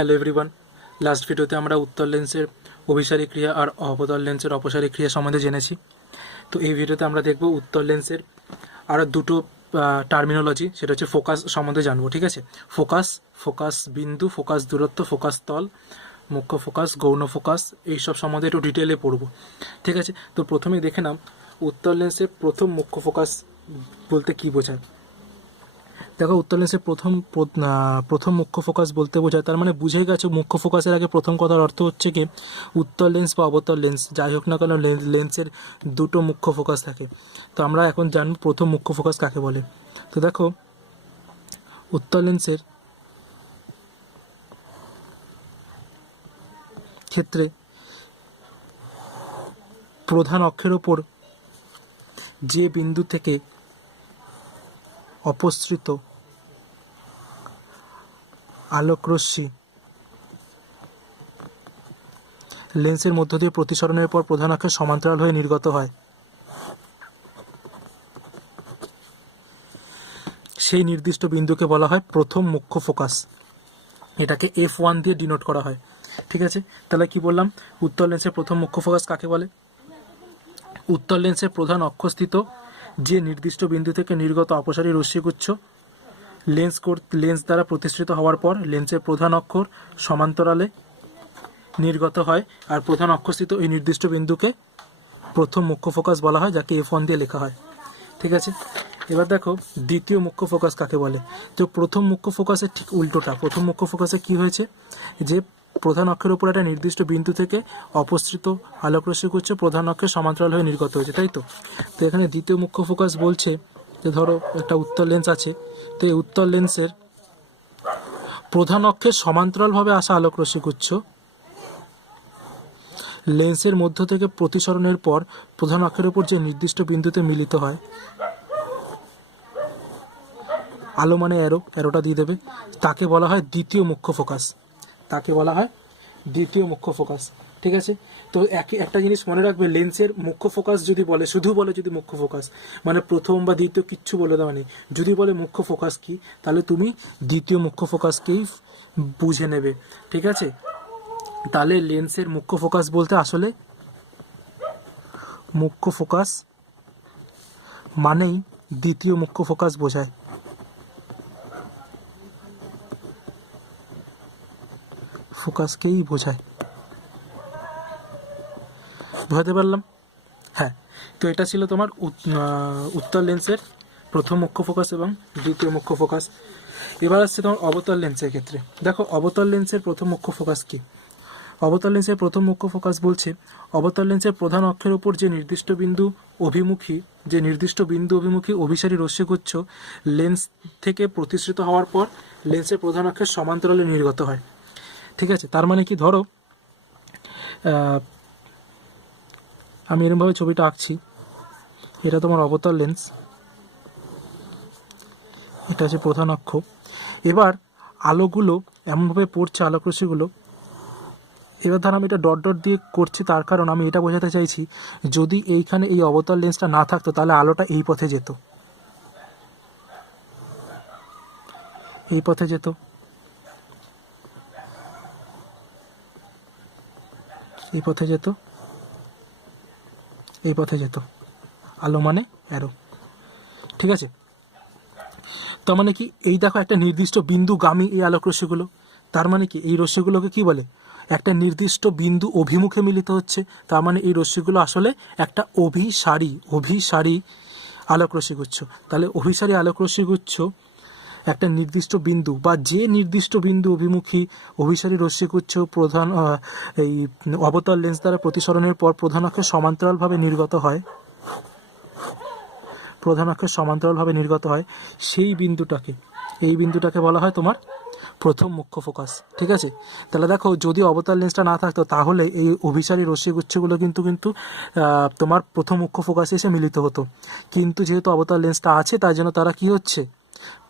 Hello everyone, last ভিডিওতে আমরা উত্তর লেন্সের অভিসারী ক্রিয়া আর অবতল লেন্সের অপসারী ক্রিয়া সম্বন্ধে জেনেছি। তো এই ভিডিওতে আমরা দেখব উত্তর লেন্সের আরও দুটো টার্মিনোলজি, সেটা হচ্ছে ফোকাস সম্বন্ধে জানবো। ঠিক আছে, ফোকাস, ফোকাস বিন্দু, ফোকাস দূরত্ব, ফোকাস তল, মুখ্য ফোকাস, গৌণ ফোকাস, এইসব সম্বন্ধে একটু ডিটেলে পড়বো। ঠিক আছে, তো প্রথমেই দেখে নাম উত্তর লেন্সের প্রথম মুখ্য ফোকাস বলতে কী বোঝায়। দেখো, উত্তর লেন্সের প্রথম মুখ্য ফোকাস বলতে বোঝায়, তার মানে বুঝে গেছো মুখ্য ফোকাসের আগে প্রথম কথার অর্থ হচ্ছে কি উত্তর লেন্স বা অবতল লেন্স যাই হোক না কেন লেন্সের দুটো মুখ্য ফোকাস থাকে। তো আমরা এখন জানব প্রথম মুখ্য ফোকাস কাকে বলে। তো দেখো, উত্তর লেন্সের ক্ষেত্রে প্রধান অক্ষের ওপর যে বিন্দু থেকে অপসৃত আলোকরশ্মি লেন্সের মধ্য দিয়ে প্রতিসরণের পর প্রধান অক্ষের সমান্তরাল হয়ে নির্গত হয়, সেই নির্দিষ্ট বিন্দুকে বলা হয় প্রথম মুখ্য ফোকাস। এটাকে F1 দিয়ে ডিনোট করা হয়। ঠিক আছে, তাহলে কি বললাম, উত্তর লেন্সের প্রথম মুখ্য ফোকাস কাকে বলে। উত্তর লেন্সের প্রধান অক্ষস্থিত যে নির্দিষ্ট বিন্দু থেকে নির্গত অপসারী রশ্মিগুচ্ছ লেন্স দ্বারা প্রতিসৃত হওয়ার পর লেন্সের প্রধান অক্ষর সমান্তরালে নির্গত হয়, আর প্রধান অক্ষস্থিত এই নির্দিষ্ট বিন্দুকে প্রথম মুখ্য ফোকাস বলা হয়, যাকে F1 দিয়ে লেখা হয়। ঠিক আছে, এবার দেখো দ্বিতীয় মুখ্য ফোকাস কাকে বলে। তো প্রথম মুখ্য ফোকাসের ঠিক উল্টোটা। প্রথম মুখ্য ফোকাসে কি হয়েছে, যে প্রধান অক্ষের উপর একটা নির্দিষ্ট বিন্দু থেকে অপসৃত আলোকরশ্মিগুচ্ছ প্রধান অক্ষের সমান্তরাল হয়ে নির্গত হয়েছে, তাই তো। তো এখানে দ্বিতীয় মুখ্য ফোকাস বলছে যে ধরো একটা উত্তর লেন্স আছে, তো এই উত্তর লেন্সের প্রধান অক্ষের সমান্তরালভাবে আসা আলোকরশ্মিগুচ্ছ লেন্সের মধ্য থেকে প্রতিসরণের পর প্রধান অক্ষের উপর যে নির্দিষ্ট বিন্দুতে মিলিত হয়, আলো মানে অ্যারোটা দিয়ে দেবে, তাকে বলা হয় দ্বিতীয় মুখ্য ফোকাস। তাকে বলা হয় দ্বিতীয় মুখ্য ফোকাস। ঠিক আছে, তো একটা জিনিস মনে রাখবে, লেন্সের মুখ্য ফোকাস যদি বলে, শুধু বলে যদি মুখ্য ফোকাস, মানে প্রথম বা দ্বিতীয় কিচ্ছু বলে দেওয়া নেই, যদি বলে মুখ্য ফোকাস কি, তাহলে তুমি দ্বিতীয় মুখ্য ফোকাসকেই বুঝে নেবে। ঠিক আছে, তাহলে লেন্সের মুখ্য ফোকাস বলতে আসলে মুখ্য ফোকাস মানেই দ্বিতীয় মুখ্য ফোকাস বোঝায়। ফোকাসকেই বোঝায়। বুঝাতে পারলাম? হ্যাঁ, তো এটা ছিল তোমার উত্তর লেন্সের প্রথম মুখ্য ফোকাস এবং দ্বিতীয় মুখ্য ফোকাস। এবার আসছে তোমার অবতল লেন্সের ক্ষেত্রে। দেখো, অবতল লেন্সের প্রথম মুখ্য ফোকাস কি। অবতল লেন্সের প্রথম মুখ্য ফোকাস বলছে অবতল লেন্সের প্রধান অক্ষের উপর যে নির্দিষ্ট বিন্দু অভিমুখী অভিসারী রশ্মিগুচ্ছ লেন্স থেকে প্রতিসৃত হওয়ার পর লেন্সের প্রধান অক্ষের সমান্তরালে নির্গত হয়। ঠিক আছে, তার মানে কি, ধরো আমি এরকমভাবে ছবিটা আঁকছি, এটা তোমার অবতল লেন্স, এটা হচ্ছে প্রধান অক্ষ। এবার আলোগুলো এমনভাবে পড়ছে, আলোকরশ্মিগুলো, এবার ধর আমি এটা ডট ডট দিয়ে করছি, তার কারণ আমি এটা বোঝাতে চাইছি, যদি এইখানে এই অবতল লেন্সটা না থাকতো তাহলে আলোটা এই পথে যেত, এই পথে যেত, এই পথে যেত, এই পথে যেত, আলো মানে অ্যারো। ঠিক আছে, তার মানে কি, এই দেখো একটা নির্দিষ্ট বিন্দুগামী এই আলোকরশ্মিগুলো, তার মানে কি এই রশ্মিগুলোকে কি বলে, একটা নির্দিষ্ট বিন্দু অভিমুখে মিলিত হচ্ছে, তার মানে এই রশ্মিগুলো আসলে একটা অভিসারী আলোকরশ্মিগুচ্ছ। তাহলে অভিসারী আলোকরশ্মিগুচ্ছ একটা নির্দিষ্ট বিন্দু বা যে নির্দিষ্ট বিন্দু অভিমুখী অভিসারী রশ্মিগুচ্ছ এই অবতল লেন্স দ্বারা প্রতিসরণের পর প্রধান অক্ষের সমান্তরালভাবে নির্গত হয়, সেই বিন্দুটাকে বলা হয় তোমার প্রথম মুখ্য ফোকাস। ঠিক আছে, তাহলে দেখো, যদি অবতল লেন্সটা না থাকতো তাহলে এই অভিসারী রশ্মিগুচ্ছগুলো কিন্তু তোমার প্রথম মুখ্য ফোকাসে এসে মিলিত হতো, কিন্তু যেহেতু অবতল লেন্সটা আছে তাই জন্য তারা কি হচ্ছে,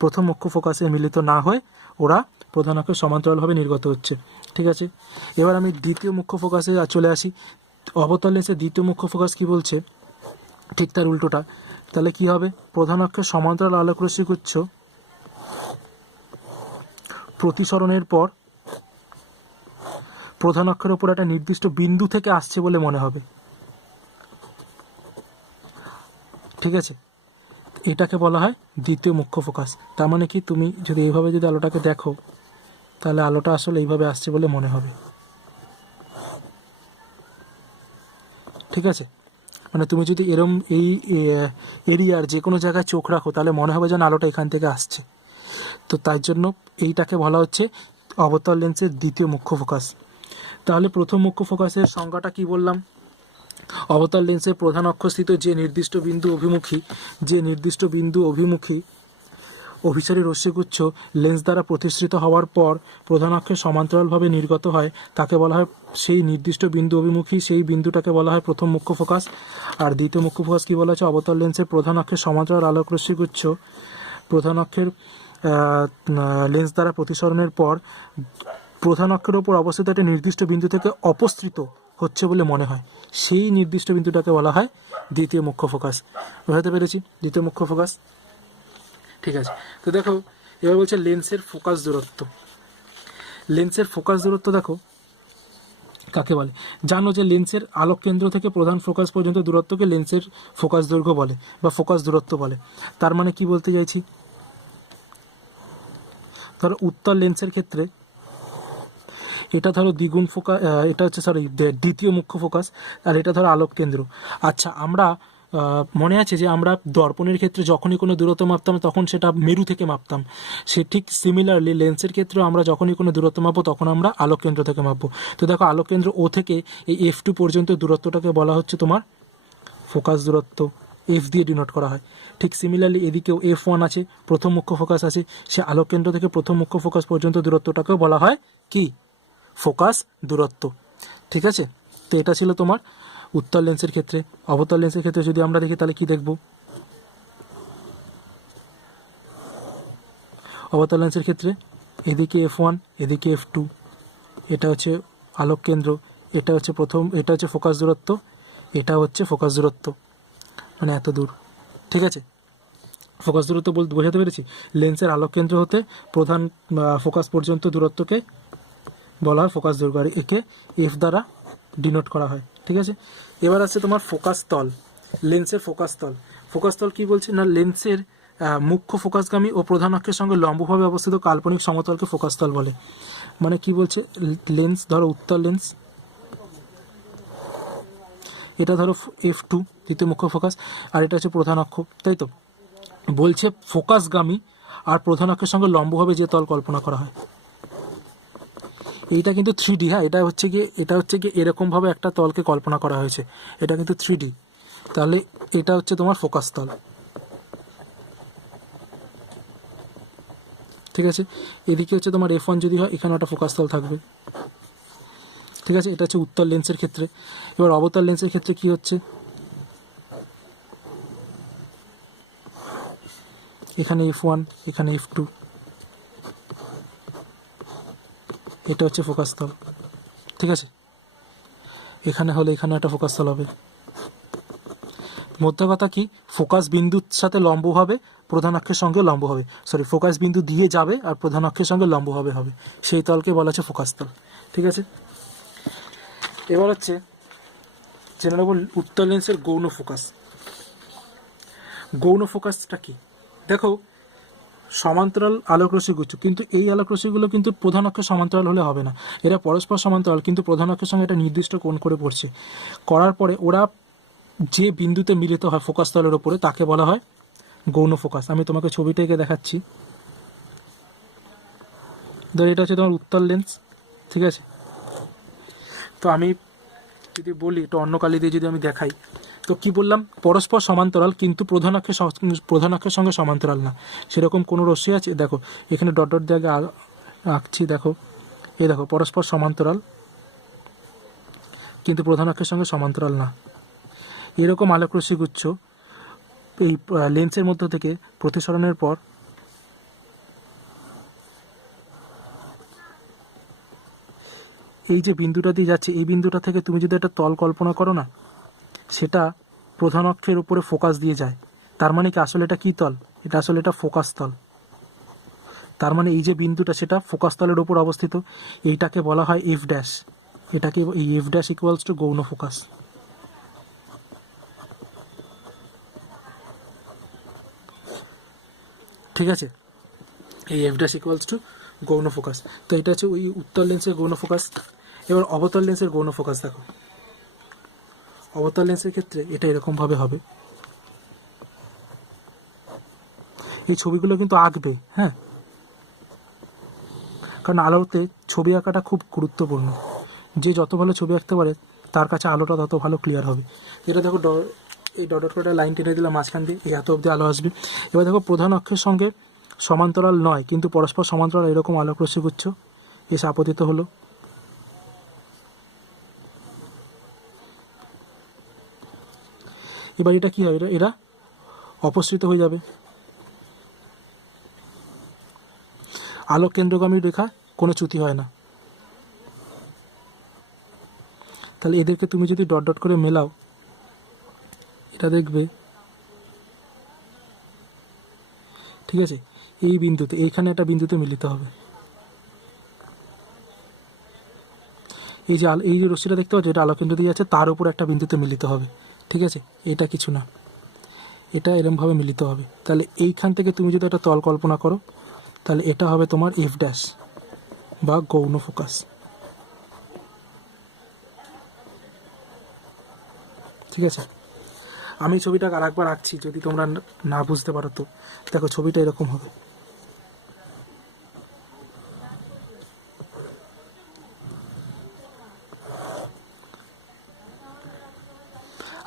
প্রথম মুখ্য ফোকাসে মিলিত না হয়ে ওরা প্রধান অক্ষের সমান্তরালভাবে নির্গত হচ্ছে। ঠিক আছে, এবার আমি দ্বিতীয় মুখ্য ফোকাসে চলে আসি। অবতল লেন্সের দ্বিতীয় মুখ্য ফোকাস কি বলছে, ঠিক তার উল্টোটা। তাহলে কি হবে, প্রধান অক্ষের সমান্তরাল আলোকরশ্মিগুচ্ছ প্রতিসরণের পর প্রধান অক্ষের ওপর একটা নির্দিষ্ট বিন্দু থেকে আসছে বলে মনে হবে, ঠিক আছে? এটাকে বলা হয় দ্বিতীয় মুখ্য ফোকাস। তার মানে কি, তুমি যদি এইভাবে যদি আলোটাকে দেখো তাহলে আলোটা আসলে এইভাবে আসছে বলে মনে হবে, ঠিক আছে? মানে তুমি যদি এরম এই এরিয়ার যে কোনো জায়গায় চোখ রাখো তাহলে মনে হবে যেন আলোটা এখান থেকে আসছে। তো তাই জন্য এইটাকে বলা হচ্ছে অবতল লেন্সের দ্বিতীয় মুখ্য ফোকাস। তাহলে প্রথম মুখ্য ফোকাসের সংজ্ঞাটা কি বললাম? অবতল লেন্সের প্রধান অক্ষস্থিত যে নির্দিষ্ট বিন্দু অভিমুখী অভিসারী রশ্মিগুচ্ছ লেন্স দ্বারা প্রতিসৃত হওয়ার পর প্রধান অক্ষের সমান্তরালভাবে নির্গত হয় তাকে বলা হয়, সেই নির্দিষ্ট বিন্দু অভিমুখী সেই বিন্দুটাকে বলা হয় প্রথম মুখ্য ফোকাস। আর দ্বিতীয় মুখ্য ফোকাস কি বলা হচ্ছে? অবতল লেন্সের প্রধান অক্ষের সমান্তরাল আলোক রশ্মিগুচ্ছ প্রধান অক্ষের লেন্স দ্বারা প্রতিসরণের পর প্রধান অক্ষের ওপর অবস্থিত একটা নির্দিষ্ট বিন্দু থেকে অপসৃত হচ্ছে বলে মনে হয়, সেই নির্দিষ্ট বিন্দুটাকে বলা হয় দ্বিতীয় মুখ্য ফোকাস। বোঝাতে পেরেছি? দ্বিতীয় মুখ্য ফোকাস, ঠিক আছে। তো দেখো এবার বলছে লেন্সের ফোকাস দূরত্ব। লেন্সের ফোকাস দূরত্ব দেখো কাকে বলে? জানো যে লেন্সের আলোক কেন্দ্র থেকে প্রধান ফোকাস পর্যন্ত দূরত্বকে লেন্সের ফোকাস দৈর্ঘ্য বলে বা ফোকাস দূরত্ব বলে। তার মানে কি বলতে চাইছি, ধরো উত্তল লেন্সের ক্ষেত্রে এটা ধরো দ্বিগুণ ফোকাস, এটা হচ্ছে দ্বিতীয় মুখ্য ফোকাস, আর এটা ধরো আলোক কেন্দ্র। আচ্ছা, আমরা মনে আছে যে আমরা দর্পণের ক্ষেত্রে যখনই কোনো দূরত্ব মাপতাম তখন সেটা মেরু থেকে মাপতাম, সে ঠিক সিমিলারলি লেন্সের ক্ষেত্রেও আমরা যখনই কোনো দূরত্ব মাপবো তখন আমরা আলোক কেন্দ্র থেকে মাপবো। তো দেখো আলোক কেন্দ্র ও থেকে এই F2 পর্যন্ত দূরত্বটাকে বলা হচ্ছে তোমার ফোকাস দূরত্ব, F দিয়ে ডিনোট করা হয়। ঠিক সিমিলারলি এদিকেও F1 আছে, প্রথম মুখ্য ফোকাস আছে, সে আলোক কেন্দ্র থেকে প্রথম মুখ্য ফোকাস পর্যন্ত দূরত্বটাকেও বলা হয় কি? ফোকাস দূরত্ব, ঠিক আছে? তো এটা ছিল তোমার উত্তল লেন্সের ক্ষেত্রে। অবতল লেন্সের ক্ষেত্রে যদি আমরা দেখি তাহলে কি দেখব? অবতল লেন্সের ক্ষেত্রে এদিকে F1, এদিকে F2, এটা হচ্ছে আলোক কেন্দ্র, এটা হচ্ছে এটা হচ্ছে ফোকাস দূরত্ব, এটা হচ্ছে ফোকাস দূরত্ব, মানে এত দূর, ঠিক আছে? ফোকাস দূরত্ব বলতে বোঝাতে পেরেছি? লেন্সের আলোক কেন্দ্র হতে প্রধান ফোকাস পর্যন্ত দূরত্বকে বলা হয় ফোকাস দৈর্ঘ্য, আর একে F দ্বারা ডিনোট করা হয়, ঠিক আছে? এবার আছে তোমার ফোকাস তল, লেন্সের ফোকাস তল। ফোকাস তল কি বলছে না, লেন্সের মুখ্য ফোকাসগামী ও প্রধান অক্ষের সঙ্গে লম্বভাবে অবস্থিত কাল্পনিক সমতলকে ফোকাস তল বলে। মানে কি বলছে, লেন্স ধরো উত্তল লেন্স, এটা ধরো F2 দ্বিতীয় মুখ্য ফোকাস, আর এটা হচ্ছে প্রধান অক্ষ, তাই তো? বলছে ফোকাসগামী আর প্রধান অক্ষের সঙ্গে লম্বভাবে যে তল কল্পনা করা হয়, এইটা কিন্তু 3D, হ্যাঁ, এটা হচ্ছে গিয়ে এরকমভাবে একটা তলকে কল্পনা করা হয়েছে, এটা কিন্তু 3D। তাহলে এটা হচ্ছে তোমার ফোকাস তল, ঠিক আছে? এদিকে হচ্ছে তোমার F1 যদি হয়, এখানে একটা ফোকাস তল থাকবে, ঠিক আছে? এটা হচ্ছে উত্তল লেন্সের ক্ষেত্রে। এবার অবতল লেন্সের ক্ষেত্রে কি হচ্ছে, এখানে F1, এখানে F2, এটা হচ্ছে ফোকাস তল, ঠিক আছে? এখানে হলে এখানে একটা ফোকাস তল হবে। মধ্য কথা কি, ফোকাস বিন্দুর সাথে লম্বভাবে প্রধান অক্ষের সঙ্গে লম্বভাবে, ফোকাস বিন্দু দিয়ে যাবে আর প্রধান অক্ষের সঙ্গে লম্বভাবে হবে, সেই তলকে বলা হচ্ছে ফোকাস তল, ঠিক আছে? এবার হচ্ছে জেনে নেব উত্তল লেন্সের গৌণ ফোকাস। গৌণ ফোকাসটা কি? দেখো সমান্তরাল আলোক রশ্মিগুচ্ছ, কিন্তু এই আলোক রশ্মিগুলো কিন্তু প্রধান অক্ষের সমান্তরাল হলে হবে না, এরা পরস্পর সমান্তরাল কিন্তু প্রধান অক্ষের সঙ্গে একটা নির্দিষ্ট কোণ করে পড়ছে, করার পরে ওরা যে বিন্দুতে মিলিত হয় ফোকাস তলের ওপরে তাকে বলা হয় গৌণ ফোকাস। আমি তোমাকে ছবিটা এঁকে দেখাচ্ছি, ধর এটা হচ্ছে তোমার উত্তল লেন্স, ঠিক আছে? তো আমি যদি বলি, এটা অন্য কালি দিয়ে যদি আমি দেখাই, তো কি বললাম, পরস্পর সমান্তরাল কিন্তু প্রধান অক্ষের সঙ্গে সমান্তরাল না, সেরকম কোনো রশ্মি আছে? দেখো এখানে ডট ডট দিয়ে আঁকছি, দেখো এই দেখো পরস্পর সমান্তরাল কিন্তু প্রধান অক্ষের সঙ্গে সমান্তরাল না, এরকম আলোক রশ্মিগুচ্ছ এই লেন্সের মধ্য থেকে প্রতিসরণের পর এই যে বিন্দুটা দিয়ে যাচ্ছে, এই বিন্দুটা থেকে তুমি যদি একটা তল কল্পনা করো না, সেটা প্রধান অক্ষের উপরে ফোকাস দিয়ে যায়, তার মানে কি আসলে এটা কি তল? এটা আসলে এটা ফোকাস তল। তার মানে এই যে বিন্দুটা সেটা ফোকাস তলের উপর অবস্থিত, এইটাকে বলা হয় F ড্যাশ, এটাকে এই এফ ড্যাশ ইকুয়ালস টু গৌণ ফোকাস। ঠিক আছে, এই এফ ড্যাশ ইকুয়ালস টু গৌণ ফোকাস। তো এটা হচ্ছে ওই উত্তল লেন্সের গৌণ ফোকাস। এবার অবতল লেন্সের গৌণ ফোকাস দেখো। অবতল লেন্সের ক্ষেত্রে এটা এরকমভাবে হবে, এই ছবিগুলো কিন্তু আঁকবে, হ্যাঁ, কারণ আলোতে ছবি আঁকাটা খুব গুরুত্বপূর্ণ। যে যত ভালো ছবি আঁকতে পারে তার কাছে আলোটা তত ভালো ক্লিয়ার হবে। এটা দেখো এই ডট ডট করে লাইন টেনে দিলাম মাঝখান দিয়ে, এই এত অবধি আলো আসবে। এবার দেখো প্রধান অক্ষের সঙ্গে সমান্তরাল নয় কিন্তু পরস্পর সমান্তরাল এরকম আলোক রশ্মিগুচ্ছ এসে আপতিত হলো। এবার এটা কি হবে, এরা অপসৃত হয়ে যাবে। আলোক কেন্দ্রগামী রেখা কোনো চ্যুতি হয় না। তাহলে এদেরকে তুমি যদি ডট ডট করে মেলাও, এটা দেখবে, ঠিক আছে, এই বিন্দুতে, এইখানে একটা বিন্দুতে মিলিত হবে। এই যে এই যে রশ্মিটা দেখতে পাচ্ছ, এটা আলোকেন্দ্র দিয়ে যাচ্ছে, তার উপর একটা বিন্দুতে মিলিত হবে। ঠিক আছে, এটা কিছু না, এটা এরমভাবে মিলিত হবে। তাহলে এইখান থেকে তুমি যদি একটা তল কল্পনা করো, তাহলে এটা হবে তোমার এফ ড্যাশ বা গৌণ ফোকাস। ঠিক আছে, আমি ছবিটাকে আর একবার আঁকছি, যদি তোমরা না বুঝতে পারো তো দেখো ছবিটা এরকম হবে।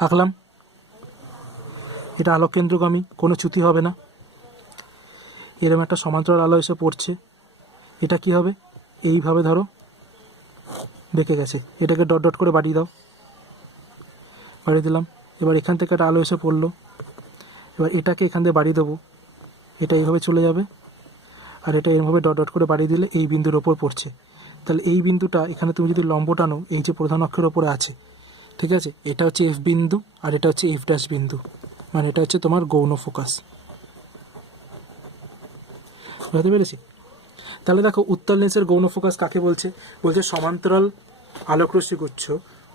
আঁকলাম, এটা আলোককেন্দ্রগামী, কোনো চ্যুতি হবে না। এরকম একটা সমান্তরাল আলো এসে পড়ছে, এটা কি হবে, এইভাবে ধরো বেঁকে গেছে, এটাকে ডট ডট করে বাড়িয়ে দাও, বাড়িয়ে দিলাম। এবার এখান থেকে একটা আলো এসে পড়লো, এবার এটাকে এখান দিয়ে বাড়িয়ে দেবো, এটা এইভাবে চলে যাবে, আর এটা এরভাবে ডট ডট করে বাড়িয়ে দিলে এই বিন্দুর ওপর পড়ছে। তাহলে এই বিন্দুটা এখানে তুমি যদি লম্ব টানো, এই যে প্রধান অক্ষের ওপরে আছে, ঠিক আছে, এটা হচ্ছে এফ বিন্দু আর এটা হচ্ছে এফ ড্যাশ বিন্দু, মানে এটা হচ্ছে তোমার গৌণ ফোকাস। বুঝতে পেরেছি? তাহলে দেখো উত্তল লেন্সের গৌণ ফোকাস কাকে বলছে? বলছে সমান্তরাল আলোকরশ্মি গুচ্ছ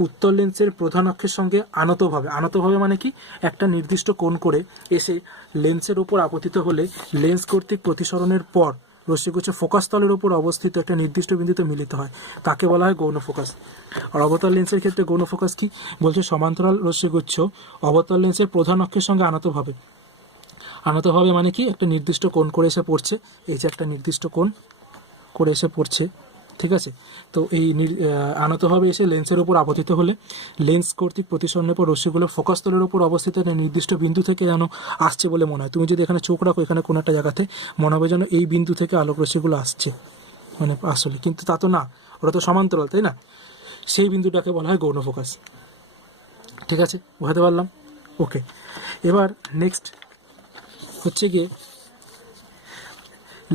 উত্তল লেন্সের প্রধান অক্ষের সঙ্গে আনতভাবে মানে কি, একটা নির্দিষ্ট কোণ করে এসে লেন্সের উপর আপতিত হলে লেন্স কর্তৃক প্রতিসরণের পর রশ্মিগুচ্ছ ফোকাস তলের উপর অবস্থিত একটা নির্দিষ্ট বিন্দুতে মিলিত হয়, তাকে বলা হয় গৌণ ফোকাস। আর অবতল লেন্সের ক্ষেত্রে গৌণ ফোকাস কি বলছে? সমান্তরাল রশ্মিগুচ্ছ অবতল লেন্সের প্রধান অক্ষের সঙ্গে আনতভাবে মানে কি, একটা নির্দিষ্ট কোণ করে এসে পড়ছে, এই যে একটা নির্দিষ্ট কোণ করে এসে পড়ছে, ঠিক আছে। তো এই আনতভাবে এসে লেন্সের উপর আপতিত হলে লেন্স কর্তৃক প্রতিসরণের পর রশ্মিগুলো ফোকাস তলের উপর অবস্থিত একটা নির্দিষ্ট বিন্দু থেকে যেন আসছে বলে মনে হয়। তুমি যদি এখানে চোখ রাখো, এখানে কোনো একটা জায়গাতে মনে হবে যেন এই বিন্দু থেকে আলোক রশ্মিগুলো আসছে, মানে আসলে, কিন্তু তা তো না, ওরা তো সমান্তরাল, তাই না? সেই বিন্দুটাকে বলা হয় গৌণ ফোকাস। ঠিক আছে, বোঝাতে পারলাম? ওকে, এবার নেক্সট হচ্ছে গিয়ে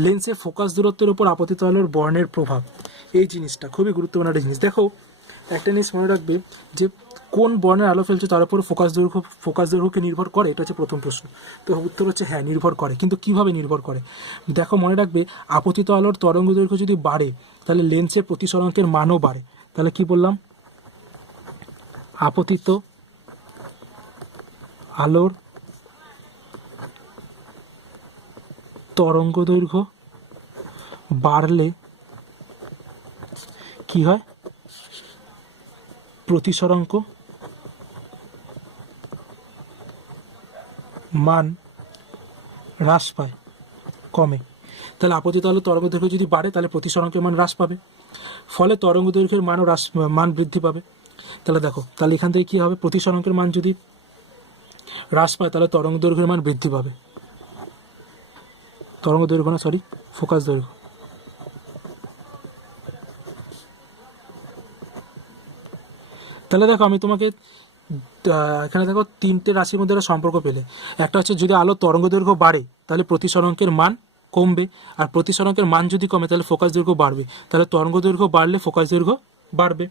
লেন্সের ফোকাস দূরত্বের উপর আপতিত আলোর বর্ণের প্রভাব। এই জিনিসটা খুবই গুরুত্বপূর্ণ একটা জিনিস। দেখো একটা জিনিস মনে রাখবে যে কোন বর্ণের আলো ফেলছে তার উপর ফোকাস দৈর্ঘ্যকে নির্ভর করে, এটা হচ্ছে প্রথম প্রশ্ন। তো উত্তর হচ্ছে হ্যাঁ, নির্ভর করে। কিন্তু কিভাবে নির্ভর করে? দেখো মনে রাখবে, আপতিত আলোর তরঙ্গ দৈর্ঘ্য যদি বাড়ে তাহলে লেন্সের প্রতিসরাঙ্কের মানও বাড়ে। তাহলে কি বললাম? আপতিত আলোর তরঙ্গ দৈর্ঘ্য বাড়লে কি হয়? প্রতিসরাঙ্ক মান হ্রাস পায়, কমে। তাহলে আপতিত আলোর তরঙ্গ দৈর্ঘ্য যদি বাড়ে তাহলে প্রতিসরাঙ্কের মান হ্রাস পাবে, ফলে তরঙ্গ দৈর্ঘ্যের মান বৃদ্ধি পাবে। তাহলে দেখো, তাহলে এখান থেকে কী হবে? প্রতিসরাঙ্কের মান যদি হ্রাস পায় তাহলে তরঙ্গ দৈর্ঘ্যের মান বৃদ্ধি পাবে, ফোকাস দৈর্ঘ্য। তাহলে দেখো আমি তোমাকে এখানে দেখো তিনটে রাশির মধ্যে একটা সম্পর্ক পেলে। একটা হচ্ছে যদি আলো তরঙ্গ দৈর্ঘ্য বাড়ে তাহলে প্রতিসরাঙ্কের মান কমবে, আর প্রতিসরাঙ্কের মান যদি কমে তাহলে ফোকাস দৈর্ঘ্য বাড়বে, তাহলে তরঙ্গ দৈর্ঘ্য বাড়লে ফোকাস দৈর্ঘ্য বাড়বে।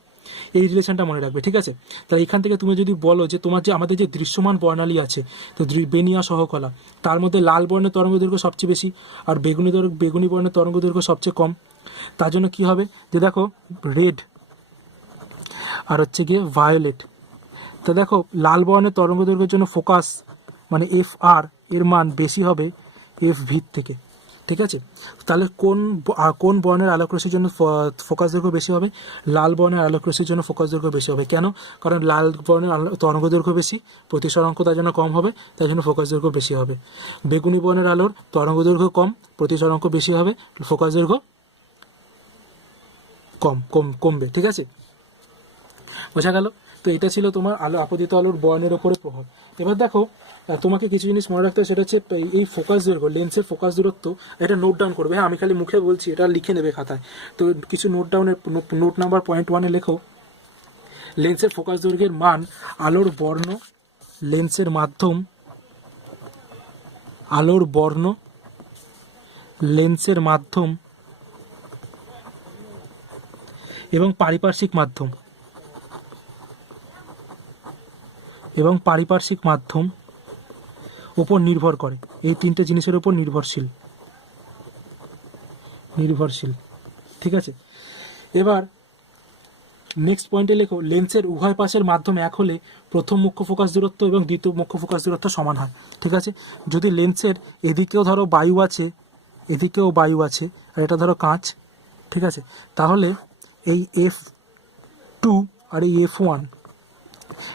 এই রিলেশনটা মনে রাখবে, ঠিক আছে? তাহলে এখান থেকে তুমি যদি বলো যে তোমার যে আমাদের যে দৃশ্যমান বর্ণালী আছে, তো বেনিয়া সহকলা, তার মধ্যে লাল বর্ণের তরঙ্গ দৈর্ঘ্য সবচেয়ে বেশি আর বেগুনি বর্ণের তরঙ্গ দৈর্ঘ্য সবচেয়ে কম, তার জন্য কি হবে? যে দেখো আর হচ্ছে গিয়ে ভায়োলেট। তো দেখো লাল বর্ণের তরঙ্গ দৈর্ঘ্যের জন্য ফোকাস মানে এফ আর এর মান বেশি হবে এফ ভির থেকে, ঠিক আছে। তাহলে কোন বর্ণের আলোকরশ্মির জন্য ফোকাস দৈর্ঘ্য বেশি হবে? লাল বর্ণের আলোকরশ্মির জন্য ফোকাস দৈর্ঘ্য বেশি হবে। কেন? কারণ লাল বর্ণের তরঙ্গ দৈর্ঘ্য বেশি, প্রতিসরাঙ্ক তার জন্য কম হবে, তাই জন্য ফোকাস দৈর্ঘ্য বেশি হবে। বেগুনি বর্ণের আলোর তরঙ্গ দৈর্ঘ্য কম, প্রতিসরাঙ্ক বেশি হবে, ফোকাস দৈর্ঘ্য কমবে, ঠিক আছে, বোঝা গেল? তো এটা ছিল তোমার আপতিত আলোর বর্ণের ওপরে প্রভাব। এবার দেখো তোমাকে কিছু জিনিস মনে রাখতে হবে, সেটা হচ্ছে এই ফোকাস দৈর্ঘ্য, লেন্সের ফোকাস দূরত্ব, এটা নোট ডাউন করবে। হ্যাঁ, আমি খালি মুখে বলছি, এটা লিখে নেবে খাতায়। তো কিছু নোট নাম্বার .1 লেখো, লেন্সের ফোকাস দৈর্ঘ্যের মান আলোর বর্ণ, লেন্সের মাধ্যম, আলোর বর্ণ, লেন্সের মাধ্যম এবং পারিপার্শ্বিক মাধ্যম উপর নির্ভর করে। এই তিনটে জিনিসের উপর নির্ভরশীল, ঠিক আছে। এবার নেক্সট পয়েন্টে লেখো, লেন্সের উভয় পাশের মাধ্যম এক হলে প্রথম মুখ্য ফোকাস দূরত্ব এবং দ্বিতীয় মুখ্য ফোকাস দূরত্ব সমান হয়, ঠিক আছে। যদি লেন্সের এদিকেও ধরো বায়ু আছে, এদিকেও বায়ু আছে, আর এটা ধরো কাঁচ, ঠিক আছে, তাহলে এই F2 আর এই F1,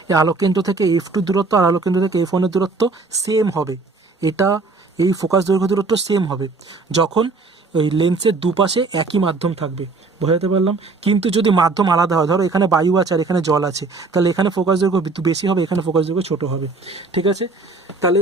এই আলোককেন্দ্র থেকে F2 দূরত্ব আর আলোককেন্দ্র থেকে F1 এর দূরত্ব সেম হবে। এটা এই ফোকাস দৈর্ঘ্য দূরত্ব সেম হবে যখন ওই লেন্সের দুপাশে একই মাধ্যম থাকবে, বোঝাতে পারলাম। কিন্তু যদি মাধ্যম আলাদা হয়, ধরো এখানে বায়ু আছে আর এখানে জল আছে, তাহলে এখানে ফোকাস দৈর্ঘ্য বেশি হবে, এখানে ফোকাস দৈর্ঘ্য ছোট হবে, ঠিক আছে। তাহলে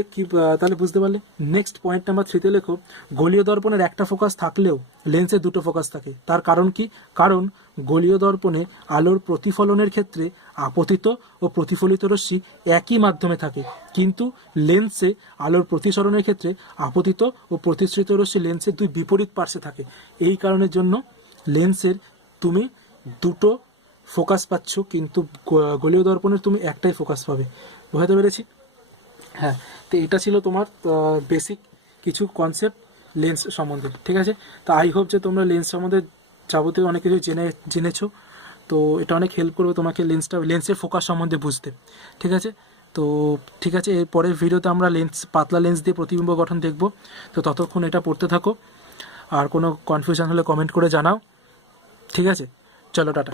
বুঝতে পারলে। নেক্সট পয়েন্ট নাম্বার 3 লেখো, গোলীয় দর্পণের একটা ফোকাস থাকলেও লেন্সের দুটো ফোকাস থাকে। তার কারণ কি? কারণ গোলীয় দর্পণে আলোর প্রতিফলনের ক্ষেত্রে আপতিত ও প্রতিফলিত রশ্মি একই মাধ্যমে থাকে, কিন্তু লেন্সে আলোর প্রতিসরণের ক্ষেত্রে আপতিত ও প্রতিসৃত রশ্মি লেন্সের দুই বিপরীত পার্শ্বে থাকে। এই কারণের জন্য লেন্সের তুমি দুটো ফোকাস পাচ্ছ, কিন্তু গোলীয় দর্পণের তুমি একটাই ফোকাস পাবে, বুঝতে পেরেছি? হ্যাঁ, তো এটা ছিল তোমার বেসিক কিছু কনসেপ্ট লেন্স সম্বন্ধে, ঠিক আছে। তো আই হোপ যে তোমরা লেন্স সম্বন্ধে যাবতীয় অনেক কিছু জেনেছো। তো এটা অনেক হেল্প করবে তোমাকে লেন্সের ফোকাস সম্বন্ধে বুঝতে, ঠিক আছে। তো ঠিক আছে, এর পরের ভিডিওতে আমরা পাতলা লেন্স দিয়ে প্রতিবিম্ব গঠন দেখব। তো ততক্ষণ এটা পড়তে থাকো, আর কোনো কনফিউশন হলে কমেন্ট করে জানাও, ঠিক আছে। চলো, টাটা।